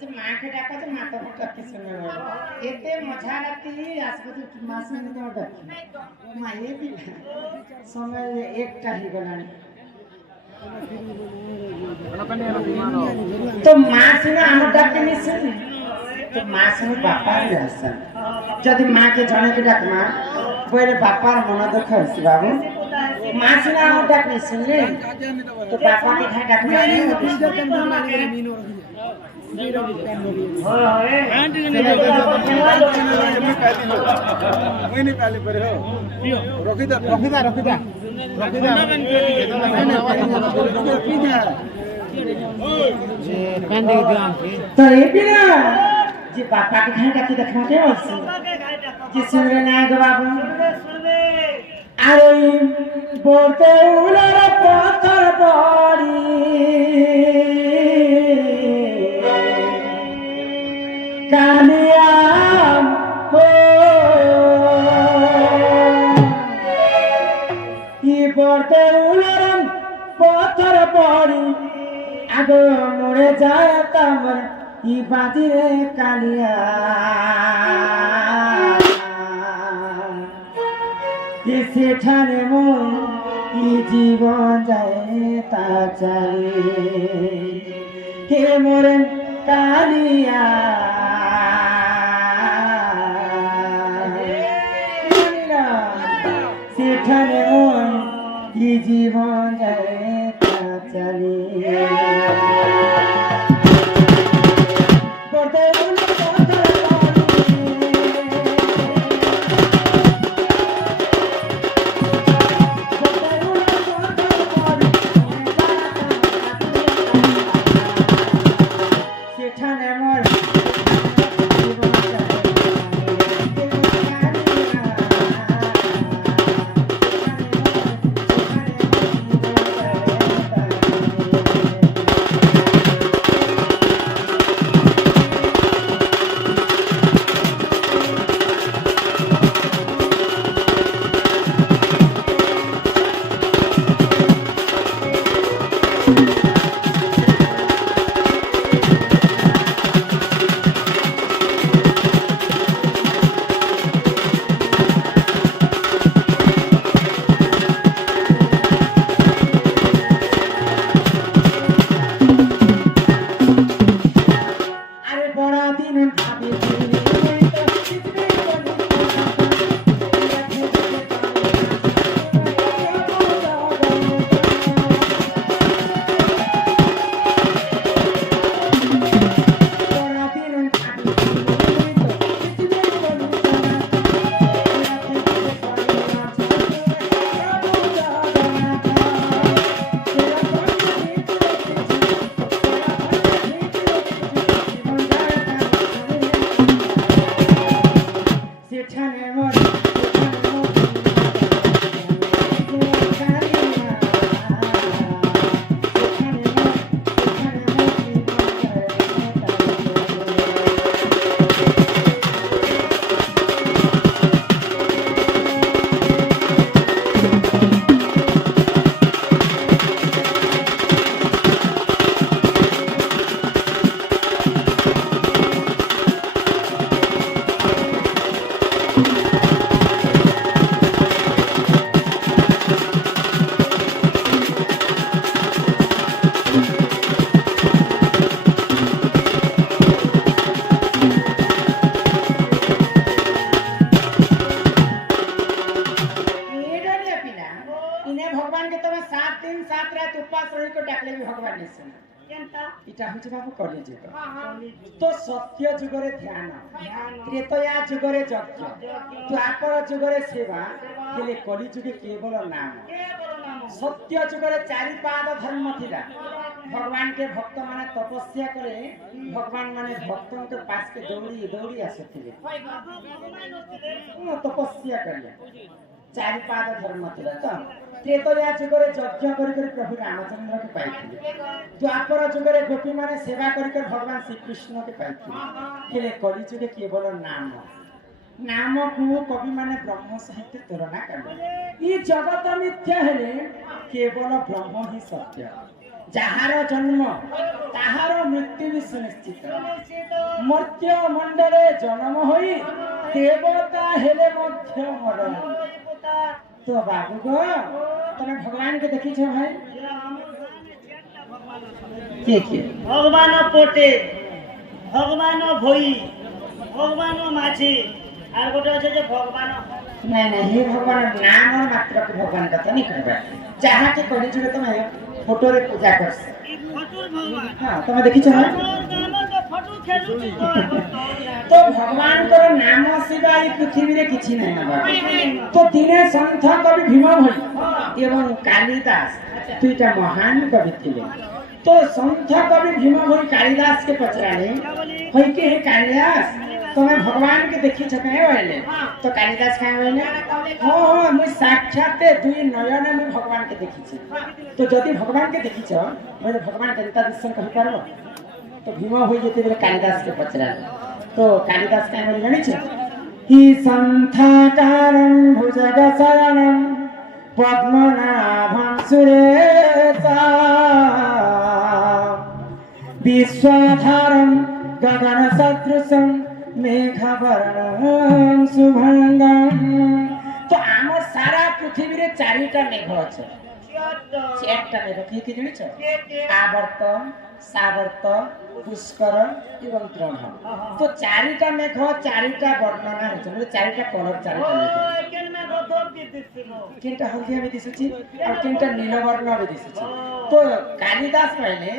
যে মাকে ডাকা যে মা তো ডাকি শুনে এতে মজা রাতি আসবে তো মাস মিনিট ডাকি মা এ भी समय একটা ही গলানি तो माँ सिंह आम डाके निश्चय तो माँ सिंह बापा रहसन जदि माँ के जने के डाक माँ बोले बापार मन दुख होसी बाबू माँ सिंह आम डाक निश्चय ले तो बापा के घर डाक माँ नहीं होती तो ये भी ना जी पापा के घर डाकी देखना क्या होती जी सुन रहे ना गो बाबू अरे बोलते उलर पत्थर पड़ी कालिया हो ये बोलते उलर पत्थर पड़ी आगो मोड़े जाए तमर ई बाजी रे कालिया किसी ठाने मोर ई जीवन जाए ता चले के मोरे कालिया सेठाने मोर ई जीवन जाए ता चले तो सत्य जुगरे ध्यान त्रेतया जुगरे यज्ञ द्वापर जुगरे सेवा हेले कलि जुगे केवल नाम सत्य जुगरे चारि पाद धर्म थिला भगवान के भक्त माने तपस्या करे भगवान माने भक्तों के पास के दौड़ी दौड़ी आसथिले तपस्या करिया चारि पाद धर्म थिला तो त्रेतया जुगरे यज्ञ करि प्रभु रामचंद्र के पाइथिले द्वापर जुगरे गोपी माने सेवा करि भगवान श्री कृष्ण के पाइथिले हेले कलि जुगे केवल नाम नाम को कवि माने ब्रह्म साहित्य तुलना कले ई जगत मिथ्या हेले केवल ब्रह्म ही सत्य যাহার জন্ম তাহার মৃত্যু বি সুনিশ্চিত মর্ত্য মণ্ডলে জন্ম হই দেবতা হেলে মধ্য মরণ তো বাবু গো তুমি ভগবানকে দেখিছ ভাই কে কে ভগবান পটে ভগবান ভই ভগবান মাঝি আর গোটে আছে যে ভগবান নাই নাই হে ভগবান নাম মাত্র ভগবান কথা नहीं कहबा जहां के करी जुगे तुम फोटो रे पूजा करस ই ফটুর ভগবান हां तुम देखिछ ना মোর গামে তো ফটু খেলুছি तो भगवान को नाम सिवा ई पृथ्वी रे किछि नै बाबा तो दिने संत कवि भीम भई एवं कालिदास दुईटा महान कवि थिले तो संत कवि भीम भई कालिदास के पचराले होई के हे कालिदास तुम्हें भगवान के देखी छके होइले तो कालिदास काय होइले हो हो मुई साक्षात दुई नयन में भगवान के देखी छी तो जदी भगवान के देखी छ मोरे भगवान के दर्शन कहि पारबो तो भीम होई जेते बेले कालिदास के पचराले तो कालिदास काय बोले जानि छ हि संथाकारं भुजगशयनं पद्मनाभं सुरेशा विश्वधारं गगनसदृशं मेघवर्णं शुभंगं तो आम सारा पृथ्वी रे चारिटा मेघ আছে চারটা মেঘ কি কি জানিছ আবর্ত সাবর্ত পুষ্কর এবং দ্রোণ তো চারিটা মেঘ চারিটা বর্ণনা হচ্ছে মানে চারিটা কলর চারিটা মেঘ কেন না গদব দিছিল কেনটা হলদিয়া আমি দিছুছি আর কেনটা নীলবর্ণ আমি দিছুছি তো কালিদাস কইলে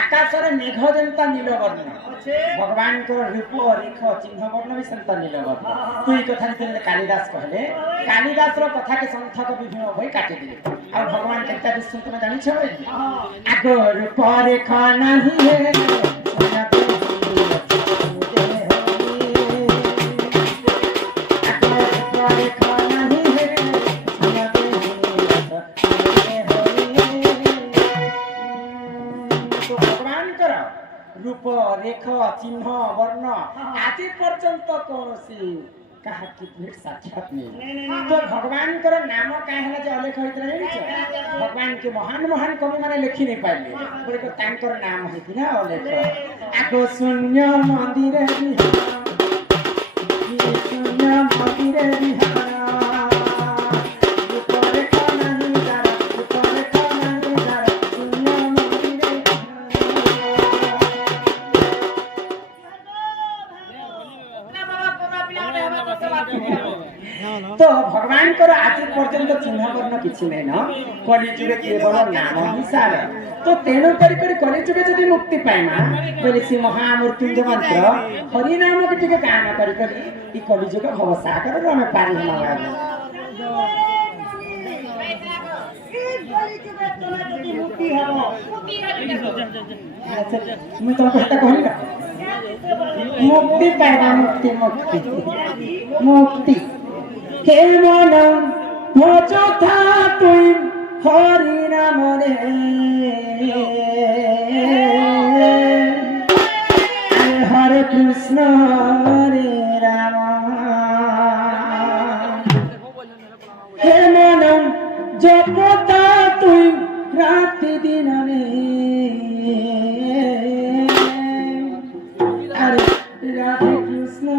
আকাশরে মেঘ যেনতা নীলবর্ণ भगवान को रूप रेख चिन्ह वर्ण भी संत नीलबर्ण तो ई कथा जेते कालिदास कहले कालिदास रो कथा के संथ कवि भीम भई काटि दिले आ भगवान केता विष्णु तुम जानि छ आगो रूप रेखा नाही हे रूप रेख चिन्ह वर्ण आदि पर्यंत कौनसी कहा कि भेट साक्षात नहीं तो भगवान कर नाम काहे हला जे अलेख होइत रहे छ भगवान के महान महान कवि माने लिखि नहीं पाइले बोले को तांकर नाम होइति ना अलेख आगो शून्य मंदिर बिहार शून्य मंदिर बिहार तो भगवान को आज पर्यंत चिन्ह वर्ण किछि नै न कलिजुगे केवल नाम ही सार तो तेणु करी कलिजुगे जदि मुक्ति पाइमा बोले सी महामृत्युंजय मंत्र हरि नाम के टिके गान करी ई कलिजुग भव सागर रो हम पारी हम मुक्ति हबो मैं तो कहता कहली ना मुक्ति पाइबा मुक्ति मुक्ति मुक्ति केवल भजथा तुई हरि नाम रे हरे कृष्ण हरे राम हे मन जपता तुई राति दिन रे अरे राधे कृष्ण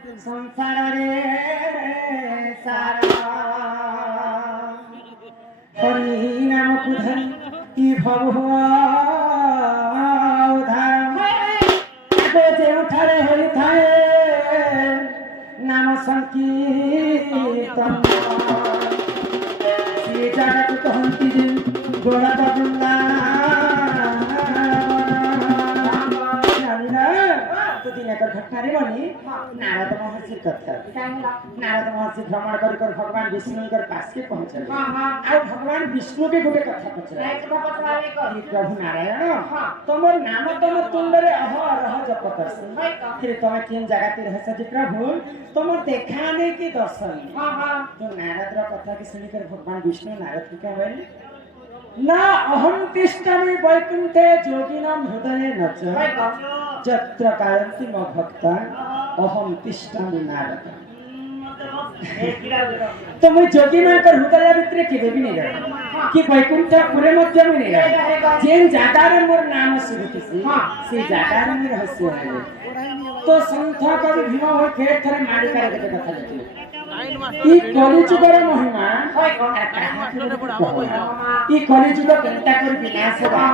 ସଂସାରରେ ସାରା ହରି ନାମକୁ ଧରି କି ଭବ ଆଗ ଯେଉଁଠାରେ ହୋଇଥାଏ ନାମ ସଂକୀର୍ତ୍ତନ ସେ ଜାଗାକୁ କହନ୍ତି ଯେ ଗୋଳାପ ଦିନ ଘଟଣାରେ ବନି ନାରଦ ମହର୍ଷି କଥା ନାରଦ ମହର୍ଷି ଭ୍ରମଣ କରି କରି ଭଗବାନ ବିଷ୍ଣୁଙ୍କର ପାଶେ ପହଞ୍ଚିଲେ ଆଉ ଭଗବାନ ବିଷ୍ଣୁକେ ଗୋଟେ କଥା ପଚାରିଲେ ପ୍ରଭୁ ନାରାୟଣ ତମର ନାମ ତମ ତୁଣ୍ଡରେ ଅହରହ ଜପ କରସି ଫିର ତମେ କେନ୍ ଜାଗାতে ରହସ ଯେ ପ୍ରଭୁ ତମର ଦେଖା ନେଇ କି ଦର୍ଶନ ତ ନାରଦର କଥା କି ଶୁଣିकर ଭଗବାନ ବିଷ୍ଣୁ ନାରଦ কি କହିଲେ না অহম তিষ্ঠামি বৈকুণ্ঠে যোগিনাম হৃদয়ে নচ যত্র কায়ন্তি ম ভক্তা অহম তিষ্ঠামি নারদ তো মুই যোগী মানकर হৃদয় ভিতরে কেবে भी नहीं रहे कि বৈকুণ্ঠ পুরে মধ্য में नहीं रहे जेन জাগারে মোর নাম শুনিছি সেই জাগারে মোর রহস্য হইলে তো সন্থ কবি ভীম হই ফের থরে মাড়িকার কেতে কথা লিখিলে ই কলিযুগর মহিমা ই কলিযুগ কেনতা করে বিনাশ হবা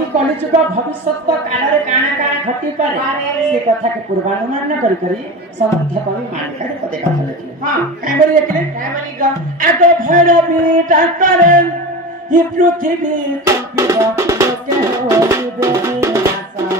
ই কলিযুগ ভবিষ্যৎ কালরে কানা কানা ঘটি পারে সে কথাকে পূর্বানুমান করি করি সন্থ কবি মালিকার পদে কথা লিখিলে কাই বলি লিখিলে আগ ভৈরবী ডাকরেন ই পৃথিবী কম্পিব লোকে হইবে বিনাশা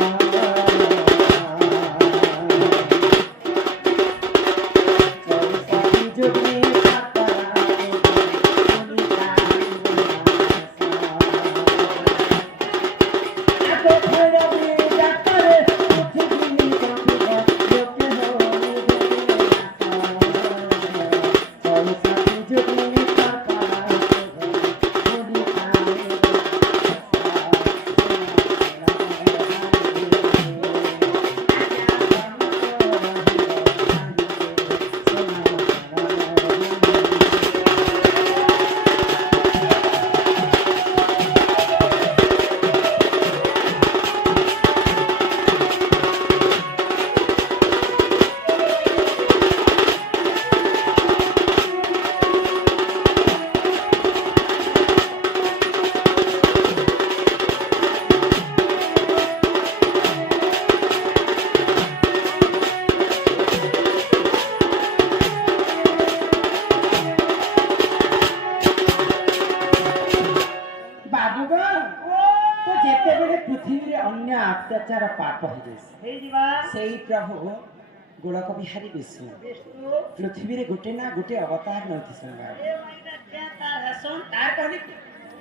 अत्याचार पाप से प्रभु गोलक बिहारी विष्णु पृथ्वी रे गोटे ना गोटे अवतार नहीं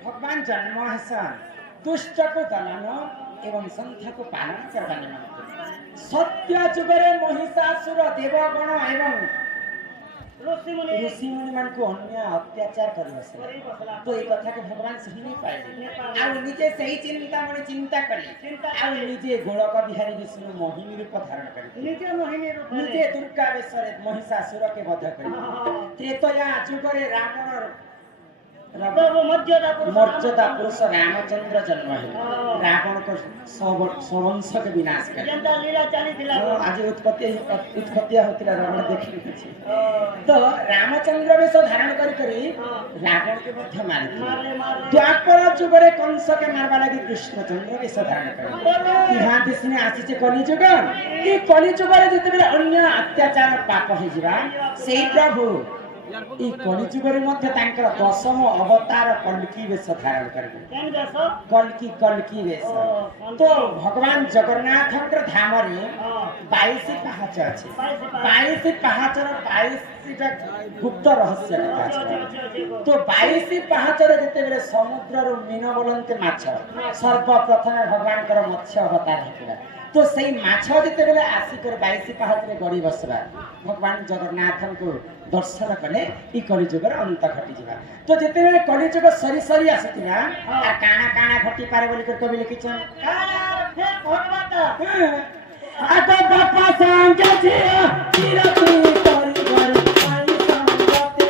भगवान जन्म हेसन दुष्ट को दलन एवं संथ को पालन करवा निमंत्रण सत्य जुगरे महिषासुर देवगण एवं ऋषि मुनि मान को अन्य अत्याचार कर तो ये कथा के भगवान सही नहीं पाए आ निजे सही चिंता मन चिंता करी आ निजे गोलक बिहारी विष्णु मोहिनी रूप धारण करी निजे दुर्गा वेशरे महिषासुर के वध करी त्रेतया जुगरे रावण मर्यादा पुरुष रामचंद्र जन्म है रावण को सवंश के विनाश कर आज उत्पत्ति होतिला रावण देखि तो रामचंद्र वेश धारण करी रावण के मध्य मारि द्वापर जुगरे कंस के मारबा लागि कृष्णचंद्र वेश धारण करी यहाँ दिसने आसी कलि जुग ई कलि जुगरे जते अन्य अत्याचार पाप हो जिबा सेही प्रभु ई कलि जुगरे मध्य तांकर दशम अवतार कल्की वेश धारण करबे कल्की वेश तो भगवान जगन्नाथ धाम रे 22 पाहाच अछि 22 पाहाच रो 22 गुप्त रहस्य कथा तो 22 पाहाच रे जते बेले समुद्र रो मीन बोलन्ते माछ सर्वप्रथम भगवान कर मत्स्य अवतार हेतला तो सही माछ जते बेले आसी कर 22 पाहाच रे गड़ी बसबा भगवान जगन्नाथ को दर्शन कले ई कलि जुगर अंत घटी जिबा तो जते बेले कलि जुग सरी सरी आसीतिना आ काना काना घटी पारे बोली कर कवि लिखिछ काना फे भगवत आ तो बापा संग छिया तिरती करी करी आई संगते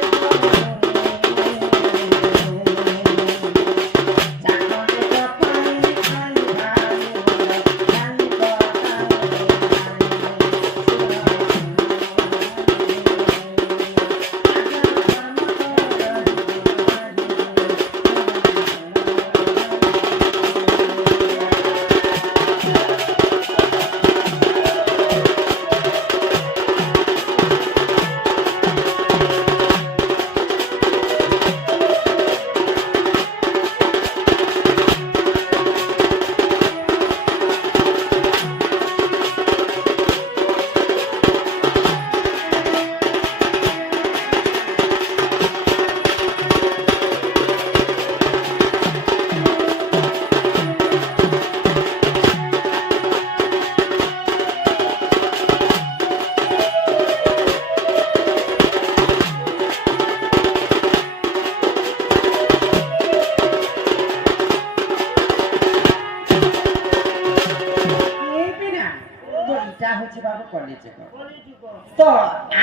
কলিযুগ কলিযুগ তো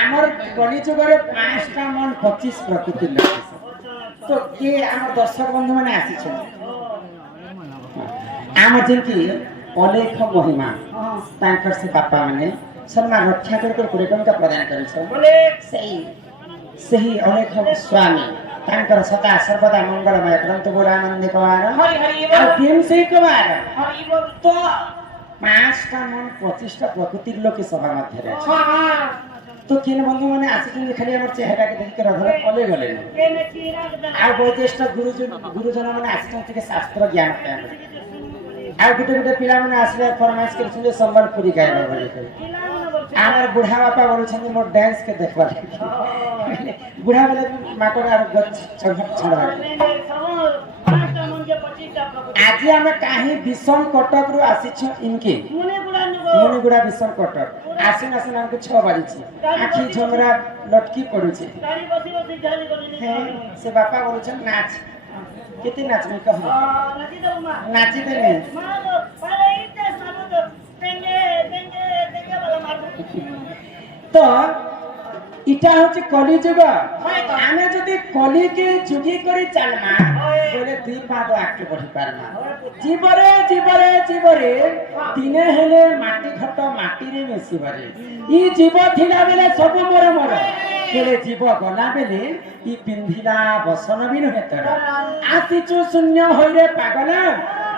আমার কলিযুগরে 5টা মন 25 প্রকৃতি লোক তো কে আমার দর্শক বন্ধু মানে আসিছেন আমার যেকি অলেখ মহিমা তাঙ্কর সে বাপা মানে সম্মান রক্ষা করে কোটি টঙ্কা প্রদান করেছে বলে ସେହି ଅନେକ ସ୍ୱାମୀ ତାଙ୍କର ସଦା ସର୍ବଦା ମଙ୍ଗଳମୟ ଗ୍ରନ୍ଥ ବୋଲ ଆନନ୍ଦ କବାର ହରି ହରି ଆଉ କେଉଁ ସେଇ କବାର ହରି ବୋଲ ତ 5ଟା ମନ 25ଟା ପ୍ରକୃତିର ଲୋକେ ସଭା ମଧ୍ୟରେ ଅଛି ତ କିନ ବନ୍ଧୁ ମାନେ ଆସିଛନ୍ତି ଖାଲି ଆମର ଚେହେରାକେ ଦେଖିକି ରଧରେ କଲେ ଗଲେ କେନେ ଚିରାଗ ଦା ଆଉ ବୈଦେଷ୍ଟ ଗୁରୁଜନ ମାନେ ଆସିଛନ୍ତି ଟିକେ ଶାସ୍ତ୍ର ଜ୍ଞାନ ପାଇଁ ଆଉ ଗୋଟେ ପିଲାମାନେ ଆସିଲେ ଫରମାଇଶ କରିଛନ୍ତି ସମ୍ବଲପୁରୀ ଗାଇବା ବୋଲି କହି আমার বুড়া বাপা বলছেন মোর ডান্স কে দেখবার বুড়া বলে মাকড় আর ছড়া আজি আমি কাহি বিষম কটক রু আসিছু ইনকে মুনিগুড়া বিষম কটক আসিন আসিন আমাকে 6 বাজিছি আখি ঝমরা লটকি পড়ুছে হ্যাঁ সে বাপা বলছেন নাচ কেতে নাচবি কহ নাচি দেবে তো ইটা হচ্ছে কলিযুগ আমি যদি কলিকে যুগি করে চালমা বলে 2 পাদ আগে বঢ়ি পারমা জীবরে দিনে হেলে মাটি ঘট মাটিরে মিশিবারে ই জীব থিলা বেলে সবু মর হেলে জীব গলা বেলে ই পিন্ধিলা বসন বি নহে তর আসিছু শূন্য হইরে পাগলা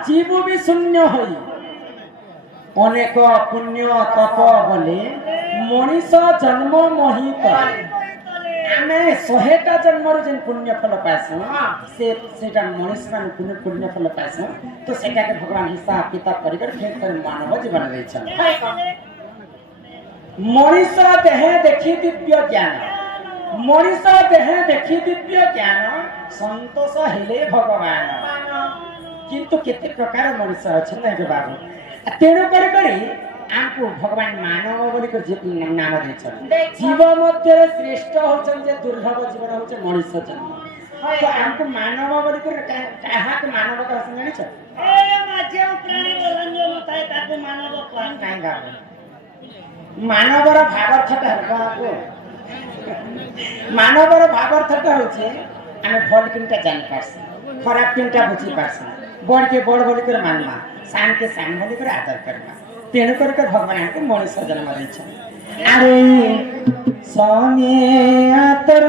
জীব বি শূন্য হই অনেক পুণ্য তপ বলে মনিষ জন্ম মহি করে ଆମେ 100ଟା ଜନ୍ମରୁ ଯେନ୍ ପୁଣ୍ୟ ଫଳ ପାଇଛୁ ସେଟା ମଣିଷ ମାନେ ପୁଣ୍ୟ ଫଳ ପାଇଛୁ ତ ସେଟାକେ ଭଗବାନ ହିସାବ କିତାବ କରିକି ଫେର କରି ମାନବ ଜୀବନ ଦେଇଛନ୍ ମଣିଷ ଦେହେ ଦେଖି ଦିବ୍ୟ ଜ୍ଞାନ ମଣିଷ ଦେହେ ଦେଖି ଦିବ୍ୟ ଜ୍ଞାନ ସନ୍ତୋଷ ହେଲେ ଭଗବାନ କିନ୍ତୁ କେତେ ପ୍ରକାର ମଣିଷ ଅଛନ୍ତି ଏବେ ବାବୁ ତେଣୁ କରି ଆମକୁ ଭଗବାନ ମାନବ ବୋଲି ନାମ ଦେଇଛନ୍ତି ଜୀବ ମଧ୍ୟରେ ଶ୍ରେଷ୍ଠ ହଉଛନ୍ତି ଯେ ଦୁର୍ଲଭ ଜୀବନ ହଉଛି ମଣିଷ ଜନ୍ମ ତ ଆମକୁ ମାନବ ବୋଲି କାହାକୁ ମାନବ କହୁଛନ୍ତି ଜାଣିଛ ମାନବର ଭାବାର୍ଥଟା କାହାକୁ ମାନବର ଭାବାର୍ଥଟା ହଉଛି ଆମେ ଭଲ କେମିତି ଜାଣିପାରଛୁ ଖରାପ କେମିତି ବୁଝି ପାରଛୁ ବଡ଼କେ ବଡ଼ ବୋଲିକରି ମାନମା ସାନକେ ସାନ ବୋଲିକରି ଆଦର କରିବା ତେଣୁ କରି ଭଗବାନ ଆମକୁ ମଣିଷ ଜନ୍ମ ଦେଇଛନ୍ତି ଆରେ ସମେ ଆତର